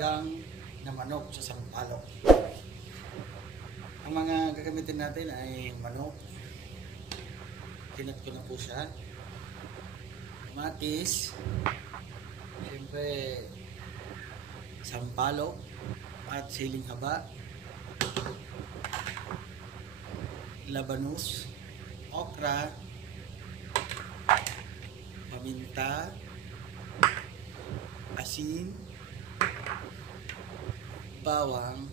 sinigang na manok sa sampalok. Ang mga gagamitin natin ay manok. Kinat ko na po siya. Kamatis. Siyempre, sampalok at siling haba. Labanus. Okra. Paminta. Asin. Bawang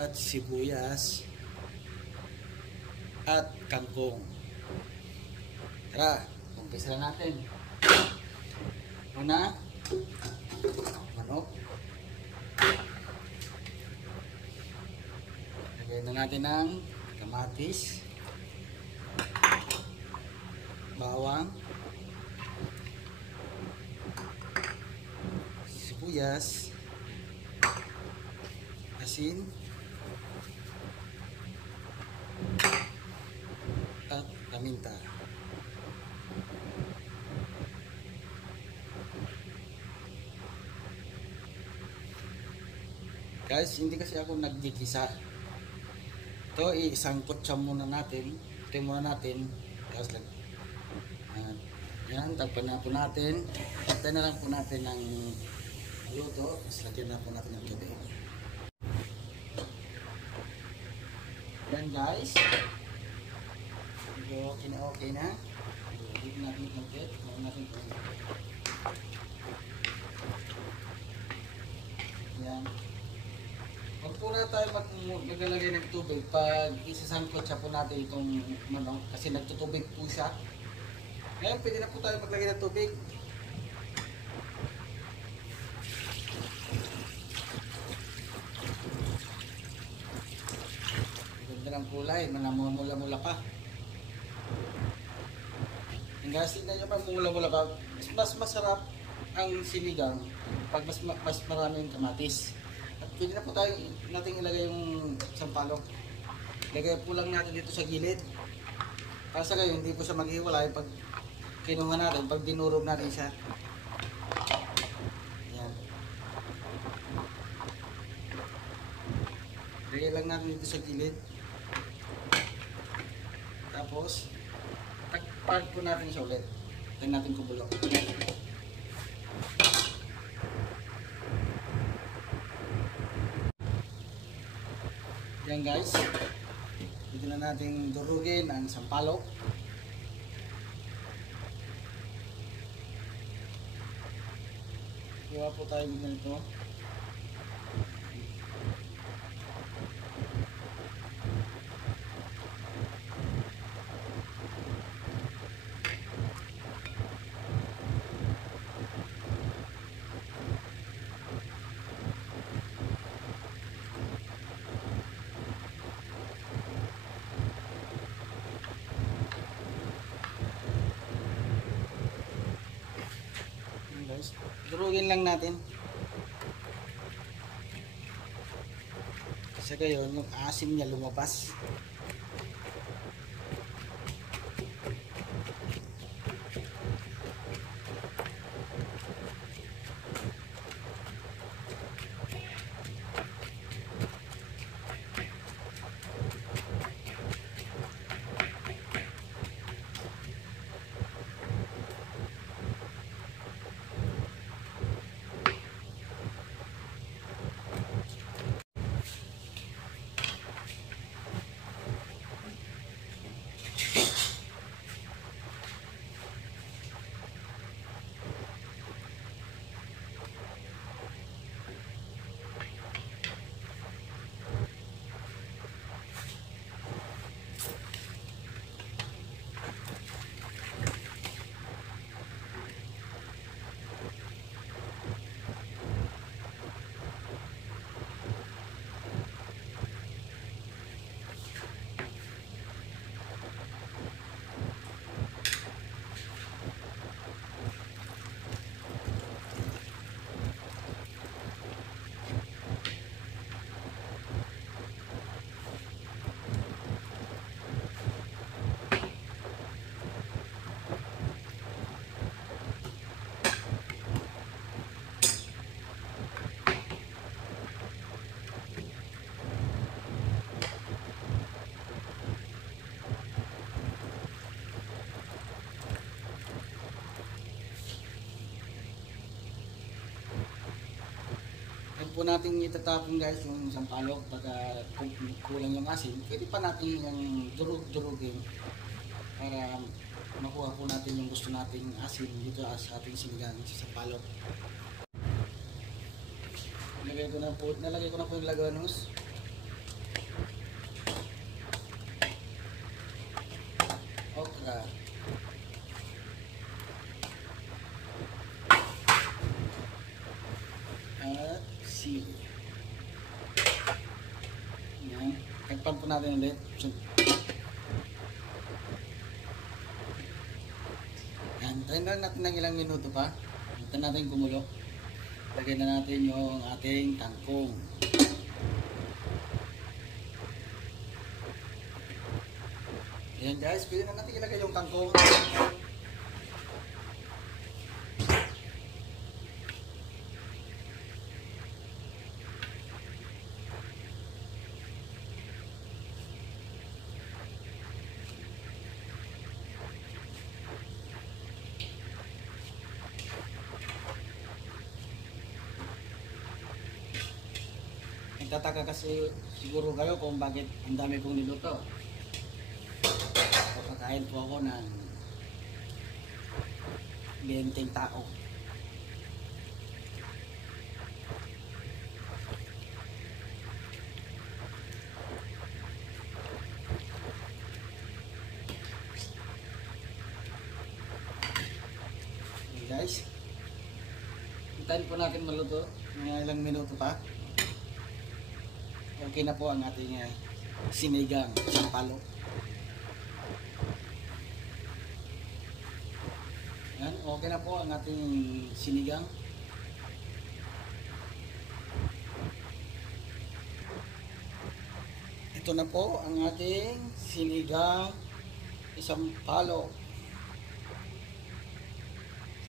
at sibuyas at kangkong. Tara, umpisa na natin. Una, manok. Lagyan na natin ng kamatis, bawang, sibuyas, asin, at paminta. Guys, hindi kasi ako nagdikisa. Ito, isangkot siya muna natin. Ito muna natin. Tapos lang. Yan, tagpan na po natin. Tagpan na lang po natin ng luto. Tapos lagyan na po natin ng tubig. Yan guys. Okay na okay na. Dito natin yung tubig. Huwag natin po. Yan. Huwag po na tayo maglalagay ng tubig pag isasangkot siya po natin itong manok kasi nagtutubig po siya. Ngayon pwede na po tayo maglagay ng tubig. Ganda ng kulay, manamula-mula pa. Ang gas, tignan nyo pa, mula-mula pa. Mas masarap ang sinigang pag mas maraming kamatis. At pwede na po tayo natin ilagay yung sampalok. Lagay po lang natin dito sa gilid. Para sa gayon, hindi po siya maghiwalay pag kinuha natin, pag dinurob natin siya. Ayan. Lagay lang natin dito sa gilid. Tapos, takpan po natin siya ulit. Tingnan natin kumulo. Yan guys, dito na natin durugin ang sampalok. Kuha po tayo nito. Durugin lang natin. Kasi gayon, yung asim niya lumabas. Huwag po natin itatapon guys yung sampalok pagka kulang yung asin. Pwede pa natin yung durug-durugin para makuha po natin yung gusto nating asin dito sa ating sinigang sa sampalok. Nalagay ko na po yung laganos. Okra. At sili. Yan. Tagpan po natin ulit. Yan. Tayo na natin ng ilang minuto pa. Hintayin natin kumulo. Lagyan na natin yung ating kangkong. Ayan guys, pwede na natin ilagay yung kangkong. Nagtataka kasi siguro kayo kung bakit ang dami kong niluto. Kakain po ako ng 20 tao. Okay guys, hintayin po natin maluto mga ilang minuto pa. Okay na po ang ating sinigang sampalok. Yan, okay na po ang ating sinigang. Ito na po ang ating sinigang sampalok.